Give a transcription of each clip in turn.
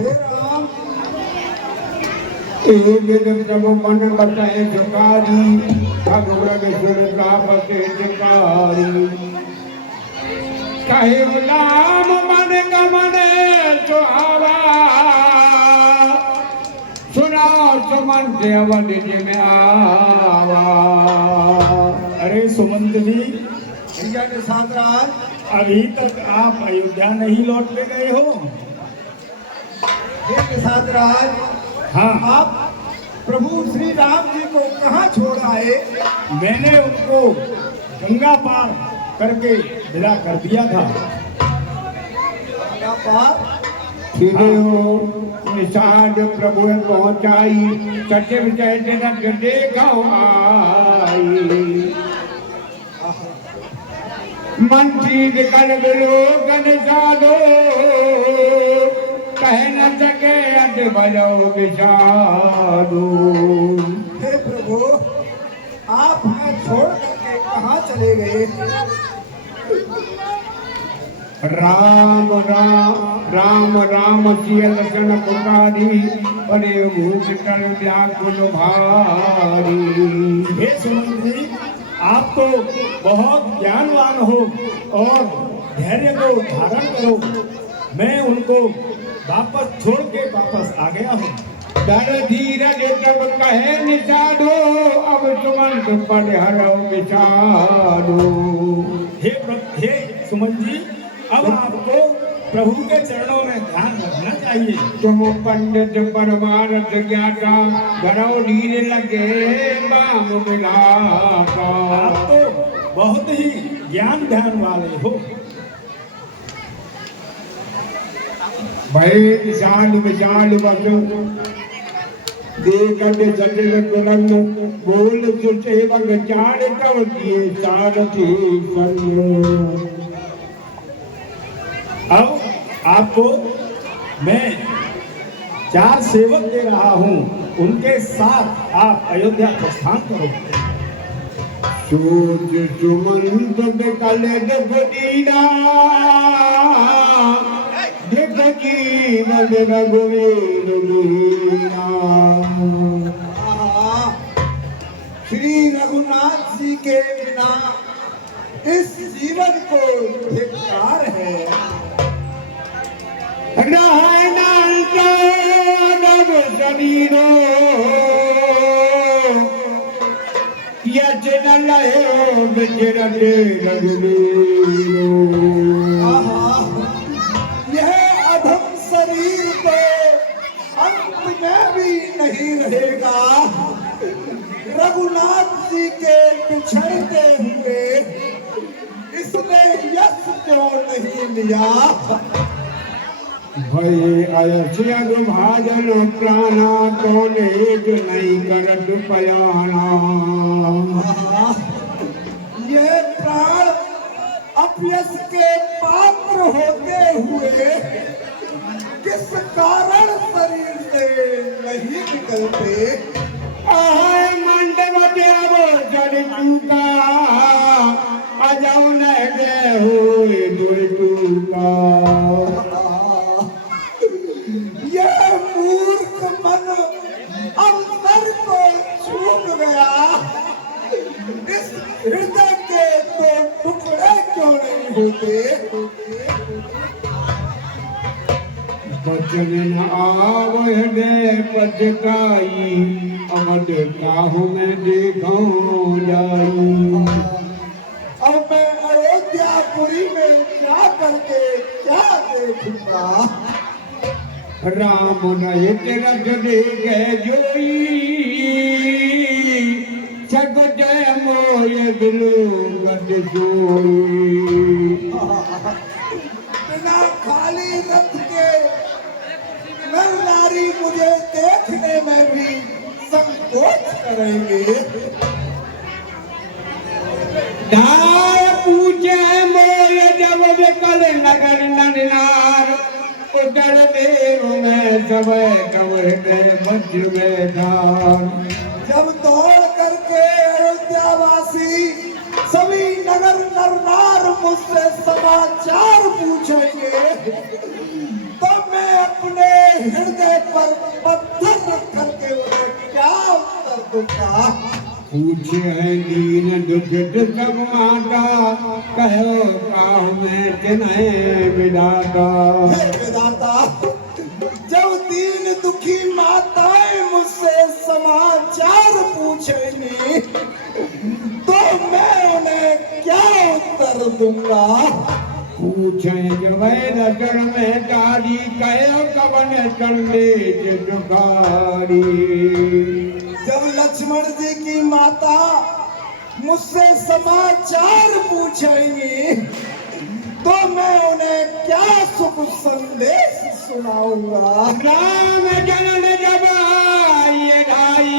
हे राम एक दिन जब मन बताए झुकारी भगवान सुरता बसे झुकारी कहे गुलाम मन गमन सुहावा सुनाओ सुमन से अवध जी में आवा। अरे सुमंत जी, भैया के साथ राज अभी तक आप अयोध्या नहीं लौट के गए हो? हे के साथ राज हाँ, आप प्रभु श्री राम जी को कहाँ छोड़ आए? मैंने उनको गंगा पार करके विदा कर दिया था। गंगा पार फिरे हो निषाद प्रभु पहुंचाई सचिव चैतनक देखा आई मंत्री निकल बिलो गणसादो कह न सके अट बलो विषादो। हे प्रभु आप हमें छोड़ करके कहाँ चले गए? राम राम राम राम सिय लक्षण पुकारी अरे भूख कर व्याकुल भारी। हे सुमंत जी, आप तो बहुत ज्ञानवान हो और धैर्य को धारण करो। मैं उनको वापस छोड़ के वापस आ गया हूँ। डर धीरज तब कहे निषादो अब सुमंत पद हरो विचारो। हे सुमन जी, अब आपको प्रभु के चरणों में ध्यान रखना चाहिए। तुम पंडित परमार्थ ज्ञाता घरो ढीर लगे बाम मिलाता। आप तो बहुत ही ज्ञान ध्यान वाले हो। भय विशाल विशाल बसो देखत जटिल तुरंग बोल सुसेवक चार तव किए सारथी संग। अब आपको मैं 4 सेवक दे रहा हूँ, उनके साथ आप अयोध्या प्रस्थान करो। सोच सुमंत बेकल दीना देख जीवन रघुवीर लीना। श्री रघुनाथ जी के बिना इस जीवन को धिक्कार है। शरीरो यजन लहो बिचरते रघुवीरो। यह अधम शरीर तो अंत में भी नहीं रहेगा। रघुनाथ जी के बिछड़ते हुए इसने यश क्यों नहीं लिया? भय अयस्यग भाजन प्राणा कौन एक नहीं करत पयाना। ये प्राण अपयश के पात्र होते हुए किस कारण शरीर से नहीं निकलते? मंडप देव जड़ चूका अजौ न गए हुए दुल चूका। यह मूर्ख मन अंतर को छूट गया। इस हृदय के तो टुकड़े क्यों नहीं होते? बचन न आवहृदय पचकाई अमद काहू में देखूं जाई। अब मैं अयोध्यापुरी में जा करके क्या देखूंगा? राम नहित रज देखे जोई सग जय मोय दिलो गद सोई। बिना खाली रथ के नर नारी मुझे देखने में भी संकोच करेंगे। धाय पूछे मोय जब विकल नगर नरनार उतर देव में सब कवरते वज्र में धार। जब दौड़ करके अयोध्यावासी सभी नगर नरनार मुझसे समाचार पूछेंगे तो मैं अपने हृदय पर पत्थर रख करके उन्हें क्या उत्तर दूंगा? पूछे है दीन दुखित सब माता, कहो काहू मैं तिन्हें विदाता। हे विधाता, जब दीन दुखी माताएं मुझसे समाचार पूछेंगी तो मैं उन्हें क्या उत्तर दूंगा? पूछे जब नजर में दादी, कहो कवन संदेश दुखारी। जब लक्ष्मण जी की माता मुझसे समाचार पूछेंगी तो मैं उन्हें क्या शुभ संदेश सुनाऊंगा? राम जनन जब आए ढाई,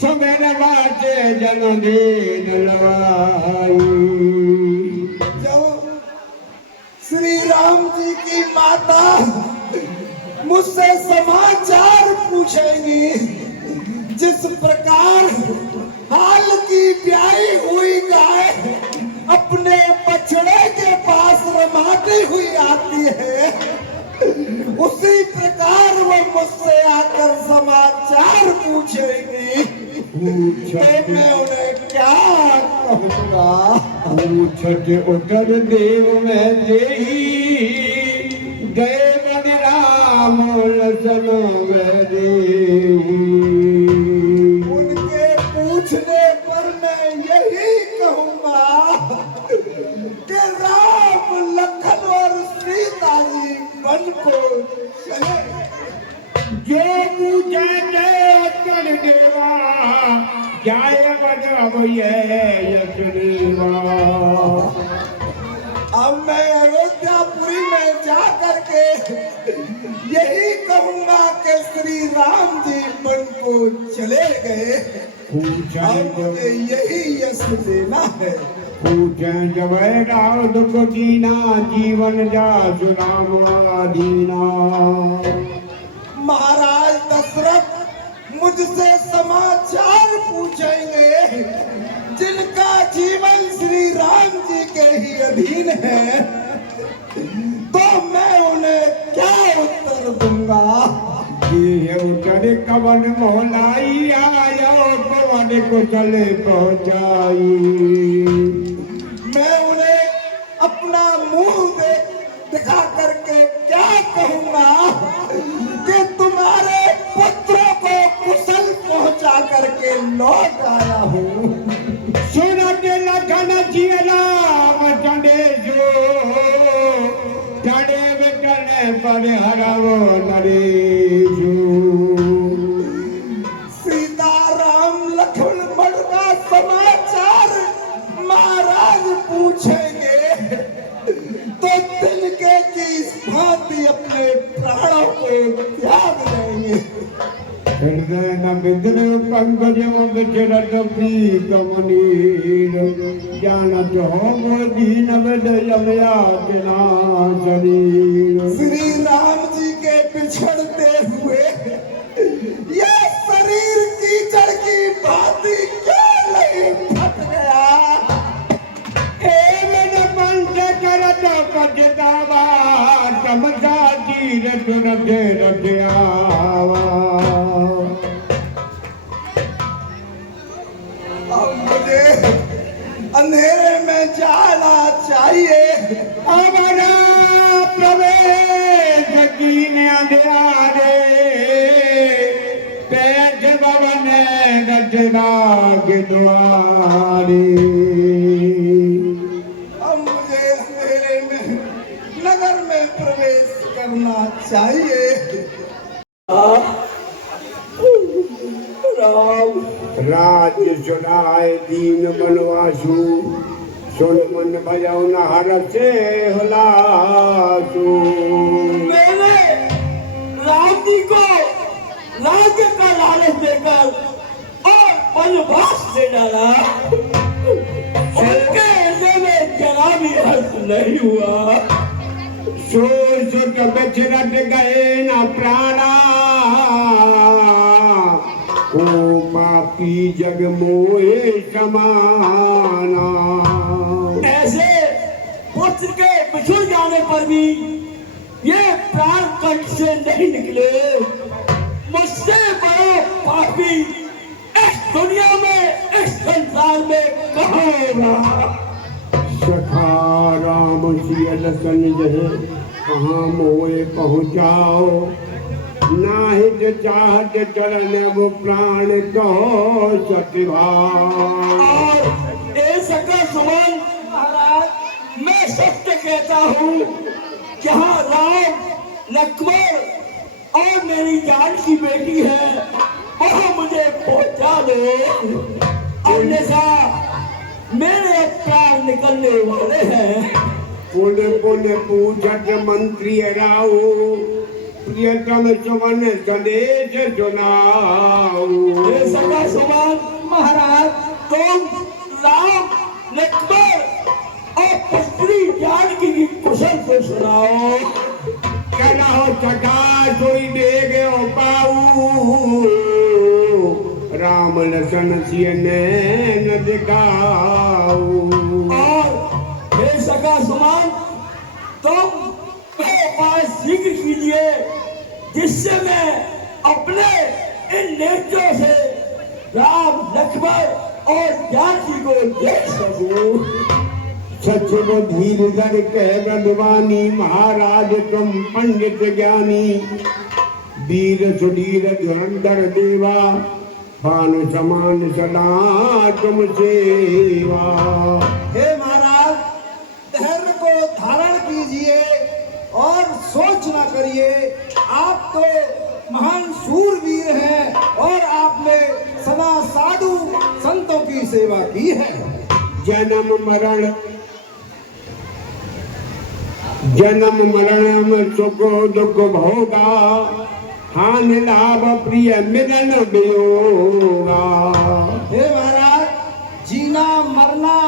सुमेर बाटे जन्मदिन लगाई। जब श्री राम जी की माता मुझसे समाचार पूछेंगी, जिस प्रकार हाल की ब्याही हुई गाय अपने बछड़े के पास रमाती हुई आती है, उसी प्रकार वो मुझसे आकर समाचार पूछेंगी तो मैं उन्हें क्या कहूँगा? पूछत उत्तर देव में देही, गए बन राम लखन देही। उनके पूछने पर मैं यही कहूँगा कि राम लखन और सीता जी बन को चले। जो पूछे जय उत्तर देवा, जाय बजाव यश देवा। अब मैं अयोध्यापुरी में जा करके यही कहूँगा कि श्री राम जी बन को चले गए और मुझे यही यश देना है। पूछें जब राव दुख दीना, जीवन जा सुराम दीना। महाराज दशरथ मुझसे समाचार पूछेंगे, जिनका जीवन श्री राम जी के ही अधीन है, तो मैं उन्हें क्या उत्तर दूंगा? ये उत्तर कवन मोलाई, आयो पवन को चले पहुंचाई। मैं उन्हें अपना मुंह दिखा करके क्या कहूँगा कि तुम्हारे पुत्रों को कुशल पहुंचा करके लौट आया हूँ। सुनत लखन जी राम चंदेजो, चढ़े विटने पर हरवो नरेजो। सीता राम लक्ष्मण का समाचार महाराज पूछेंगे तो तिनके की भांति अपने प्राणों को त्याग देंगे। हृदय न बिंद्र पंकजों बिचरत प्रीतम नीर, जानत हो दीन विदयमया बिना शरीर। श्री राम जी के बिछड़ते हुए ये शरीर कीचड़ की भांति क्यों नहीं फट गया? पंच करत पजदावा, तमसा तीर तुरते रखियावा। अब मुझे अंधेरे में जाना चाहिए। हमारा प्रवेश कीन अंधियारे, पैठ भवन गजरा के द्वारे। अब मुझे अंधेरे में नगर में प्रवेश करना चाहिए। राम राज्य सुनाए दीन बनवासु, सुन मन भजौ न हरसे हुलासु। मैंने राम जी को राज्य का लालच देकर और वनवास दे डाला, उनके हृदय में जरा भी हर्ष नहीं हुआ। सोच सुख बिछरत गए न प्राणा, ओ पापी जग मोहे समाना। ऐसे पुत्र के बिछुड़ जाने पर भी ये प्राण कंठ से नहीं निकले, मुझसे बड़ा पापी इस दुनिया में, इस संसार में कहाँ होगा। सखा राम सिय लसन जहे कहाँ मोए पहुँचाओ, नाहित चाहत चरण वो प्राण कहो सतभाव। और ए सका सुमन महाराज, मैं सत्य कहता हूँ, जहाँ राम लक्ष्मण और मेरी जान की बेटी है, वहाँ मुझे पहुँचा दो, अन्यथा मेरे प्राण निकलने वाले हैं। पुण्य पुण्य पूजत मंत्री राव, प्रियतम सुमन संदेश सुनाओ। हे सका सुमन महाराज, तुम राम लक्ष्मण और पुत्री जानकी की कुशल को सुनाओ। चला हो सखा सोई देगे पाऊ, राम लसन सिय न दिखाऊ। और हे सका सुमन, तुम उपाय शीघ्र कीजिए, जिससे मैं अपने इन नेत्रों से राम लक्ष्मण और जानकी को देख सकूं। सच को धीर धर कह गदवानी, महाराज तुम पंडित ज्ञानी, वीर सुधीर धुरंधर देवा, भानु समान सदा तुम सेवा। हे महाराज, धैर्य को धारण कीजिए और सोच ना करिए। आप तो महान शूरवीर हैं और आपने सदा साधु संतों की सेवा की है। जन्म मरण सुख दुख भोगा, हान लाभ प्रिय मिलन वियोगा। हे महाराज, जीना मरना,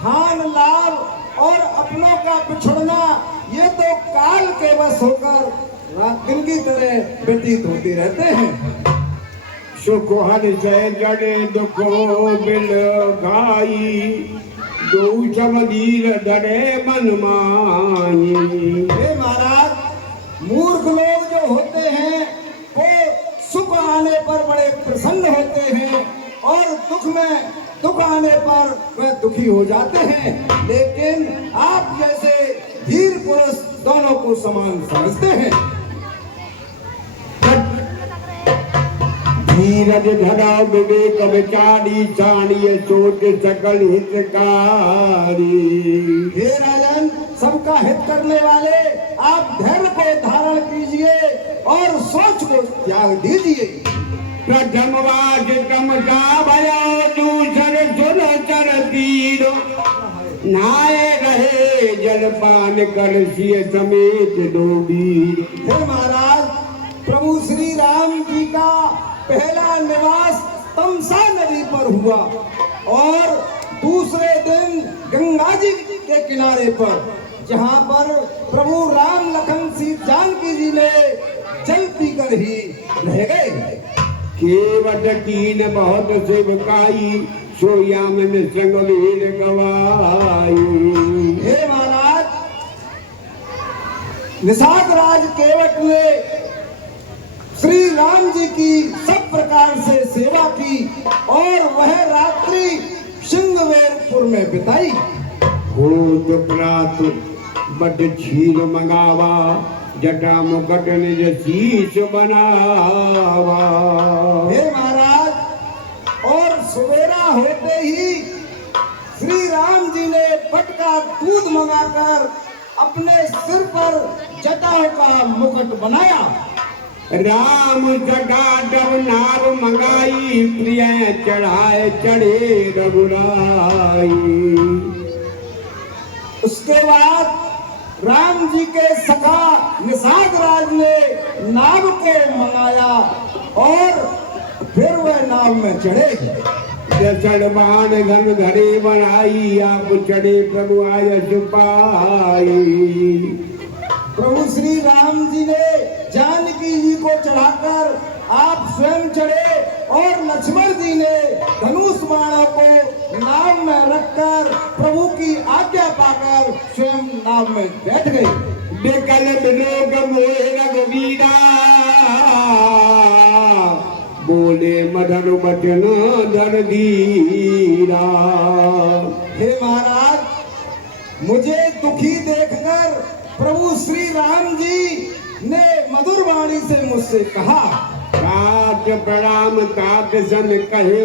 हान लाभ और अपनों का बिछड़ना, ये तो काल के बस होकर रात दिन की तरह व्यतीत होते रहते हैं। सुख हर से जड़े दुख बिल गाई, दो सब धीर धरे मन माई। हे महाराज, मूर्ख लोग जो होते हैं वो सुख आने पर बड़े प्रसन्न होते हैं और दुख आने पर वे दुखी हो जाते हैं, लेकिन आप जैसे धीर पुरुष दोनों को समान समझते हैं। धीरज धरा विवेक विचारी, चाणिय सोच सकल हितकारी। हे राजन, सबका हित करने वाले, आप धैर्य को धारण कीजिए और सोच को त्याग दीजिए। प्रथम वाच तमसा भयो, दूसर सुरचर तीर, नहाए रहे जलपान कर सिय समेत दो वीर। हे महाराज, प्रभु श्री राम जी का पहला निवास तमसा नदी पर हुआ और दूसरे दिन गंगा जी के किनारे पर, जहाँ पर प्रभु राम लखन सीता जानकी जी ने जल पीकर ही रह गए। केवट कीन बहुत सेवकाई, सोया में संग वीर गवाई। हे महाराज, निषाद राज केवट ने श्री राम जी की सब प्रकार से सेवा की और वह रात्रि सिंहवेरपुर में बिताई। होत प्रात बड छील मंगावा, जटा मुकट निज शीश बनावा। हे महाराज, और सवेरा होते ही श्री राम जी ने बट का दूध मंगाकर अपने सिर पर जटाओं का मुकुट बनाया। राम जटाटव नाव मंगाई, प्रिय चढ़ाए चढ़े रघुराई। उसके बाद राम जी के सखा निषाद राज ने नाव को मंगाया और फिर वह नाव में चढ़े। जसड़ बाण घन धरे बनाई, आप चढ़े प्रभु आय छुपाई। प्रभु श्री राम जी ने जानकी जी को चढ़ाकर आप स्वयं चढ़े और लक्ष्मण जी ने धनुष बाणों को नाव में रखकर प्रभु की आज्ञा पाकर स्वयं नाव में बैठ गए। विकल विलोक मोहे धन बचन धर धीरा। हे महाराज, मुझे दुखी देखकर प्रभु श्री राम जी ने मधुर वाणी से मुझसे कहा, तात प्रणाम तात सन कहे,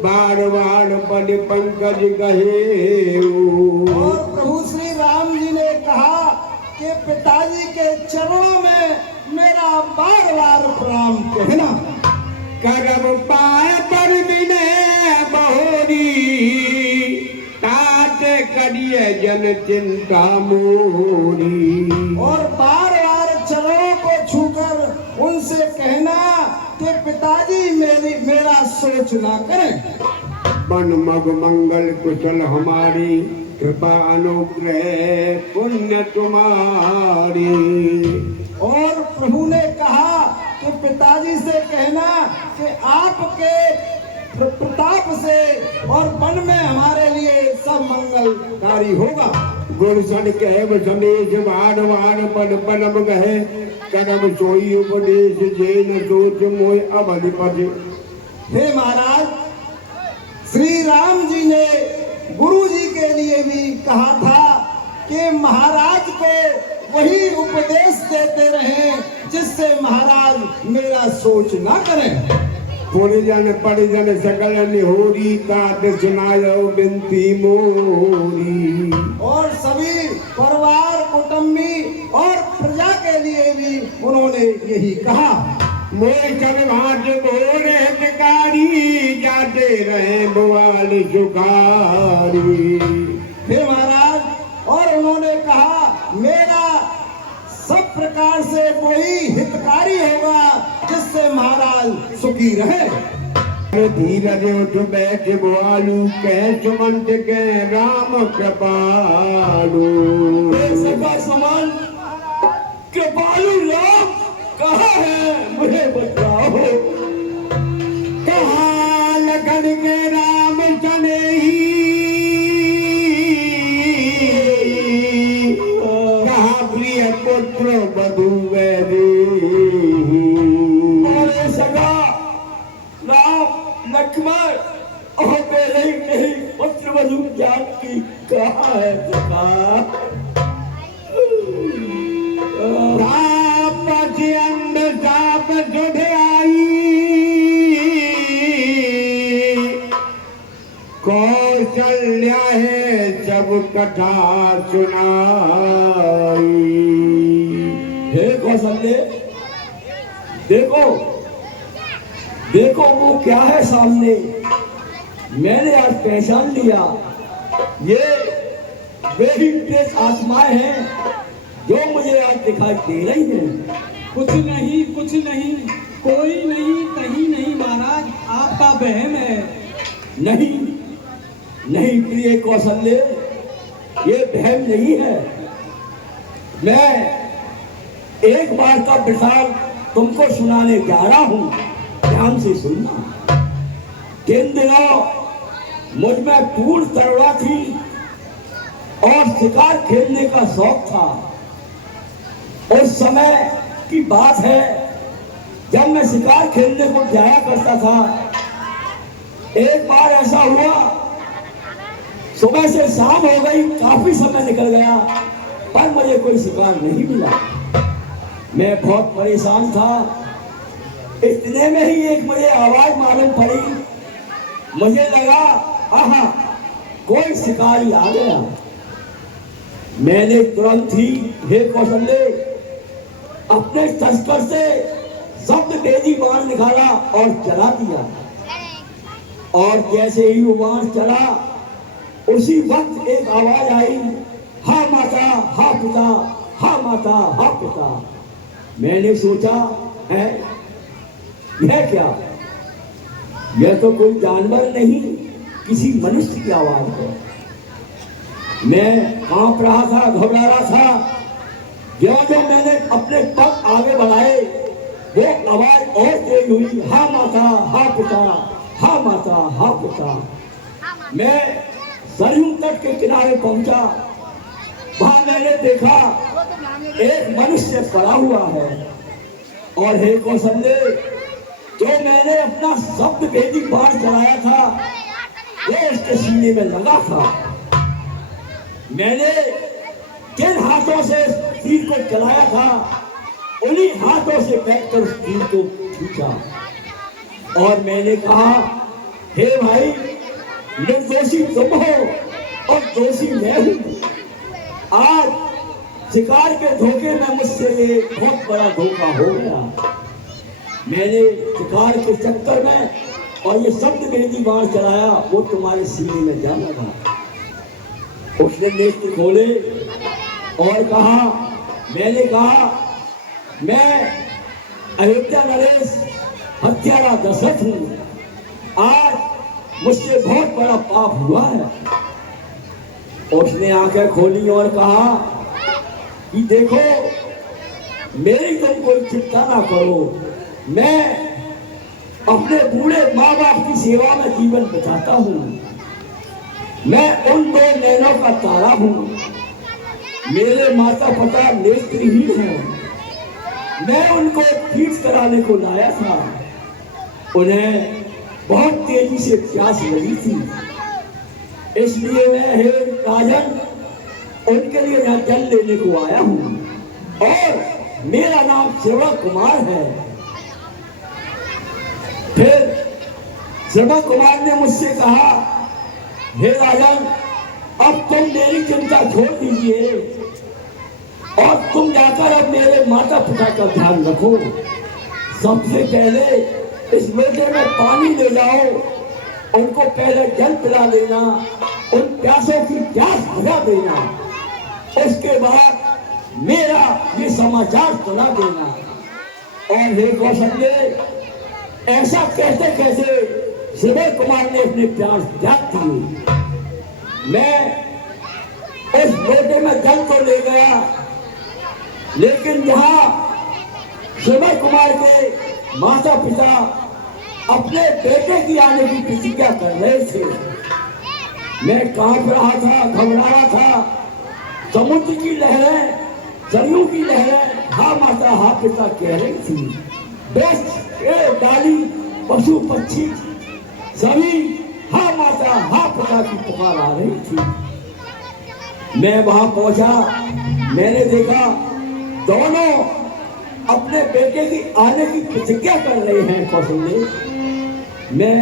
बार बार पद पंकज गहे। और प्रभु श्री राम जी ने कहा कि पिताजी के चरणों में मेरा बार बार प्रणाम कहना। करम पाए पर विनय बहोरी, तात करिए जन चिंता मोरी। और बार बार चरणों को छूकर उनसे कहना कि पिताजी मेरा सोच ना करें। बन मग मंगल कुशल हमारी, कृपा अनुग्रह पुण्य तुम्हारी। और प्रभु ने कहा कि पिताजी से कहना कि आपके प्रताप से और वन में हमारे लिए सब मंगलकारी होगा। गुरसन कह समेश वार वार पद पलम गहे, करम सोई उपदेश जे न सोच मोय अवधिपति। हे महाराज, श्री राम जी ने गुरु जी के लिए भी कहा था कि महाराज को वही उपदेश देते रहे जिससे महाराज मेरा सोच ना करें। पुरजन परिजन सकल निहोरी, तात सुनायो बिनती मोरी। और सभी परिवार कुटुंबी और प्रजा के लिए भी उन्होंने यही कहा। मोय सर्वाज मोर हितकारी, जाते रहे बुआल सुखारी। हे महाराज, और उन्होंने कहा मेरा सब प्रकार से कोई हितकारी होगा जिससे महाराज सुखी रहे। धीरज उठ बैठ बुआलू, कह सुमंत के राम कृपालु। सका समान कृपालु राम कहाँ है, मुझे बताओ। कहा लखन के राम चले ही, कहा प्रिय पुत्र बधु अरे सका राम लक्ष्मण और मेरे नहीं पुत्र वधु ज्ञान की कहाँ है सका। अंध साप सुध आई, कौशल्या है सब कथा सुनाई। हे कौशल्य, देखो देखो वो क्या है सामने, मैंने आज पहचान लिया। ये वे ही तेज आत्माएं हैं जो मुझे आज दिखाई दे रही हैं। कुछ नहीं, कोई नहीं, कहीं नहीं महाराज, आपका वहम है। नहीं नहीं प्रिय कौशल्य, ये वहम नहीं है। मैं एक बार का वृतांत तुमको सुनाने जा रहा हूँ, ध्यान से सुनना। किन दिनों मुझ में पूर्ण तरुणा थी और शिकार खेलने का शौक था। उस समय की बात है जब मैं शिकार खेलने को जाया करता था। एक बार ऐसा हुआ, सुबह से शाम हो गई, काफी समय निकल गया पर मुझे कोई शिकार नहीं मिला। मैं बहुत परेशान था। इतने में ही एक मुझे आवाज मालूम पड़ी। मुझे लगा आहा कोई शिकारी आ गया। मैंने तुरंत ही हे कौशल्य अपने तस्कर से शब्द तेजी बाण निकाला और चला दिया। और जैसे ही वो बाण चला उसी वक्त एक आवाज आई, हा माता हा पिता, हा माता हा पिता। मैंने सोचा है यह क्या, यह तो कोई जानवर नहीं, किसी मनुष्य की आवाज है। मैं कांप रहा था, घबरा रहा था। जो मैंने अपने पग आगे बढ़ाए वो आवाज और तेज हुई, हा माता हा पिता, हा माता हा पिता। मैं सरयू तट के किनारे पहुंचा। वहां मैंने देखा एक मनुष्य पड़ा हुआ है। और हे कौशल्य जो मैंने अपना शब्द भेदी बाण चलाया था वो उसके सीने में लगा था। मैंने जिन हाथों से तीर को चलाया था उन्हीं हाथों से बैठकर उस तीर को खींचा और मैंने कहा, हे भाई, निर्दोषी तुम हो और दोषी मैं हूं। आज शिकार के धोखे में मुझसे ये बहुत बड़ा धोखा हो गया। मैंने शिकार के चक्कर में और ये शब्द भेदी बाण चलाया वो तुम्हारे सीने में जा लगा। उसने नेत्र खोले और कहा, मैंने कहा, मैं अयोध्या नरेश हत्यारा दशरथ हूं। आज मुझसे बहुत बड़ा पाप हुआ है। उसने आंखें खोली और कहा कि देखो, मेरी तुम कोई चिंता ना करो, मैं अपने बूढ़े माँ बाप की सेवा में जीवन बिताता हूँ। मैं उन दो नैनों का तारा हूँ। मेरे माता पिता नेत्रहीन हैं। मैं उनको ठीक कराने को लाया था। उन्हें बहुत तेजी से प्यास लगी थी, इसलिए मैं हे राजन उनके लिए यहाँ जल लेने को आया हूँ और मेरा नाम श्रवण कुमार है। फिर श्रवण कुमार ने मुझसे कहा, हे राजन, अब तुम मेरी चिंता छोड़ दीजिए और तुम जाकर अब मेरे माता पिता का ध्यान रखो। सबसे पहले इस लोटे में पानी ले जाओ, उनको पहले जल पिला देना, उन प्यासों की प्यास बुझा देना। उसके बाद मेरा ये समाचार सुना देना। और हे कौशल्य, ऐसा कहते कहते श्रवण कुमार ने अपने प्यास त्याग दिए। मैं उस लोटे में जल तो ले गया, लेकिन जहां श्रवण कुमार के माता पिता अपने बेटे की आने की प्रतीक्षा कर रहे थे, मैं कांप रहा था, घबरा रहा था। समुद्र की लहरें, सरयू की लहरें हा माता हा पिता कह रही थी। वृक्ष, पेड़, डाली, पशु पक्षी सभी हा माता हा पिता की पुकार आ रही थी। मैं वहां पहुंचा, मैंने देखा दोनों अपने बेटे की आने की प्रतिज्ञा कर रहे हैं। कौशल्य, मैं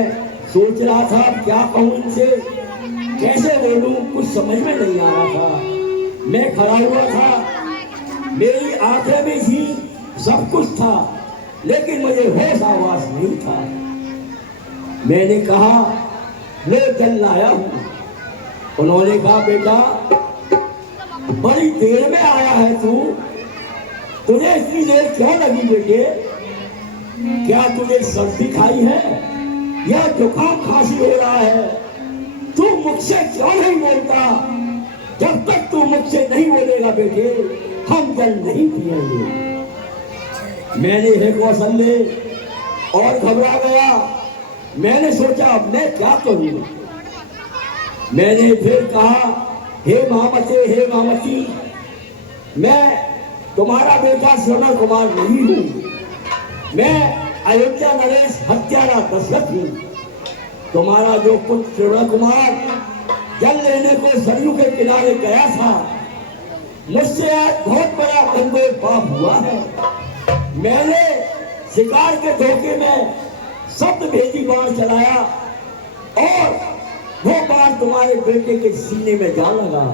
सोच रहा था क्या कहूं इनसे, कैसे बोलूं, कुछ समझ में नहीं आ रहा था। मैं खड़ा हुआ था, मेरी आंखें भी थी, सब कुछ था, लेकिन मुझे होश आवाज नहीं था। मैंने कहा, ले जल लाया हूं। उन्होंने कहा, बेटा बड़ी देर में आया है तू, तुझे इतनी देर क्यों लगी बेटे? क्या तुझे सर्दी खाई है या जुकाम खांसी हो रहा है? तू मुझसे क्यों नहीं बोलता? जब तक तू मुझसे नहीं बोलेगा बेटे, हम जल नहीं पिएंगे। मैंने हे कौशल्य और घबरा गया। मैंने सोचा अब मैं क्या करूं। मैंने फिर कहा, हे महामते, हे महामती, मैं तुम्हारा बेटा श्रवण कुमार नहीं हूं। मैं अयोध्या नरेश हत्यारा दशरथ हूं। तुम्हारा जो पुत्र श्रवण कुमार जल लेने को सरयू के किनारे गया था, मुझसे आज बहुत बड़ा गंभीर पाप हुआ है। मैंने शिकार के धोखे में शब्द भेदी बाण चलाया और वो बाण तुम्हारे बेटे के सीने में जा लगा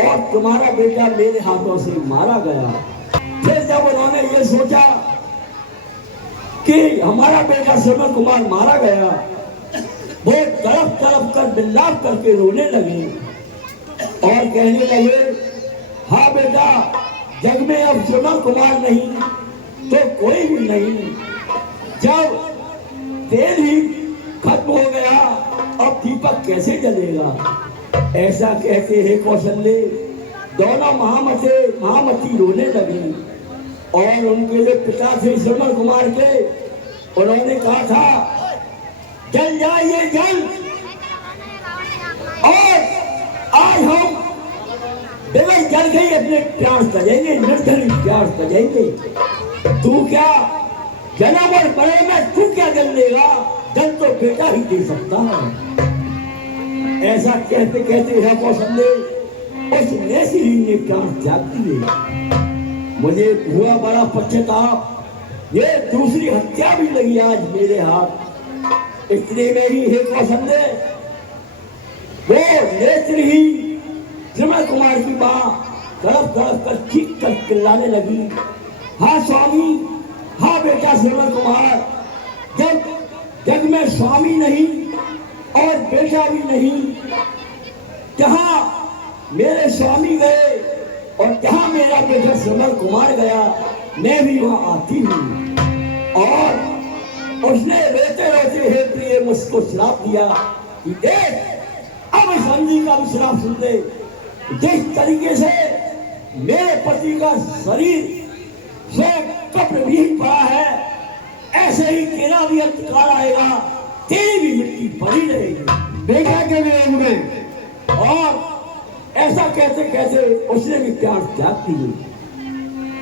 और तुम्हारा बेटा मेरे हाथों से मारा गया। फिर जब उन्होंने ये सोचा कि हमारा बेटा श्रवण कुमार मारा गया, वो तड़प तड़प कर बिल्लाप करके रोने लगे और कहने लगे, हाँ बेटा, जग में अब श्रवण कुमार नहीं तो कोई भी नहीं। जब तेल ही खत्म हो गया, अब दीपक कैसे जलेगा? ऐसा कहते हैं कौशल्य दोनों महामती रोने लगी और उनके जो पिता थे श्रवण कुमार के, उन्होंने कहा था, जल जाइए जल, और आज हम बगैर जल गई अपने प्यास तजेंगे, निर्धन प्यास तजेंगे। तू क्या जन्म और मरण में तू क्या जन लेगा, जन तो बेटा ही दे सकता है। ऐसा कहते कहते यह कौशल ने उस नेत्री ने प्राण त्याग दिए। मुझे हुआ बड़ा पश्चाताप, ये दूसरी हत्या भी लगी आज मेरे हाथ। इतने में ही हे कौशल ने वो नेत्रहीन श्रवण कुमार की मां तड़प तड़प कर चीख कर चिल्लाने लगी, हाँ स्वामी, हाँ बेटा श्रवण कुमार, जब जग में स्वामी नहीं और बेटा भी नहीं, जहां मेरे स्वामी गए और जहां मेरा बेटा श्रवण कुमार गया, मैं भी वहां आती हूं। और उसने रोते रोते हे प्रिय मुझको श्राप दिया कि देख, अब संजी का भी श्राप सुन ले। जिस तरीके से मेरे पति का शरीर स्वयं कब्र भी पड़ा है, ऐसे ही तेरा भी अंतकाल आएगा, तेरी भी मिट्टी पड़ी रहेगी। देखा के विरोध में, और ऐसा कहते कहते उसने भी प्यार त्याग दिए।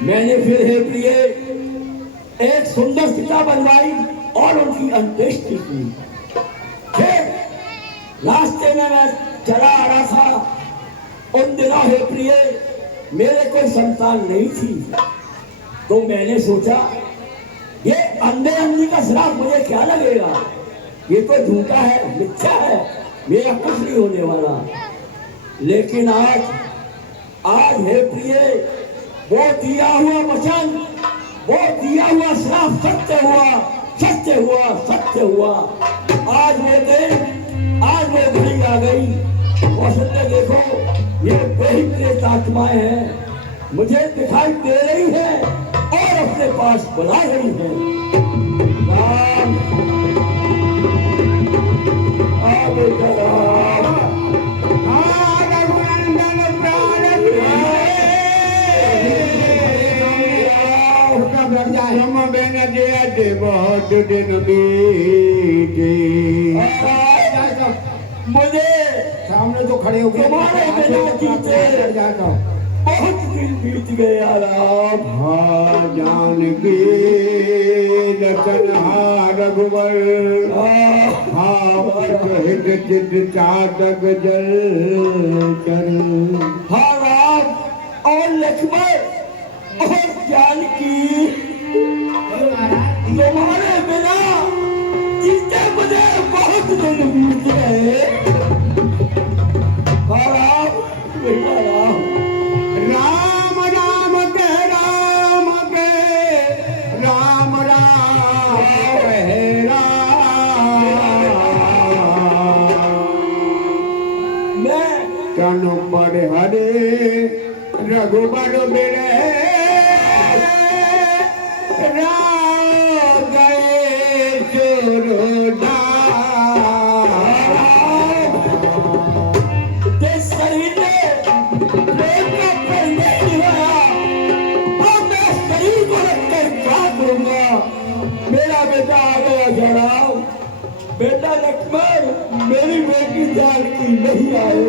मैंने फिर हे प्रिय एक सुंदर चिता बनवाई और उनकी अंत्येष्टि की। फिर रास्ते में मैं चला आ रहा था, उन दिनों हे प्रिय मेरे कोई संतान नहीं थी, तो मैंने सोचा ये अंधे अंधी का श्राप मुझे क्या लगेगा, ये तो झूठा है, मिथ्या है, मेरा कुछ नहीं होने वाला। लेकिन आज हे प्रिय वो दिया हुआ वचन, वो दिया हुआ श्राप सत्य हुआ, सत्य हुआ, सत्य हुआ। आज वो दिन, आज वो घड़ी आ गई। कौशल ने देखो, ये वही प्रेत आत्माएं हैं, मुझे दिखाई दे रही है और अपने पास बुला रही है। राम, बेटा राम, रघुनंदन प्राण हम बेन दे बहुत दिन बीते। मुझे सामने तो खड़े हो गए, तुम्हारे बिना जीते जाता बहुत दिन बीत गया राम। हाँ जानकी लखन हा रघुवर, हाँ हित चित चातक जल चल। हाँ राम और लक्ष्मण और जानकी, तुम्हारे बिना जीते मुझे बहुत दिन बीत गए। हाँ राम, बेटा राम, राम राम के राम के राम राम हे राम। मैं तनु पर हरे रघुबर बिरे राम गए चोरोदा। जिस शरीर में प्रेम का फल नहीं हुआ, अब मैं शरीर को रखकर क्या करूंगा। मेरा बेटा आ गया जनाब, बेटा लक्ष्मण, मेरी बेटी जानकी नहीं आए।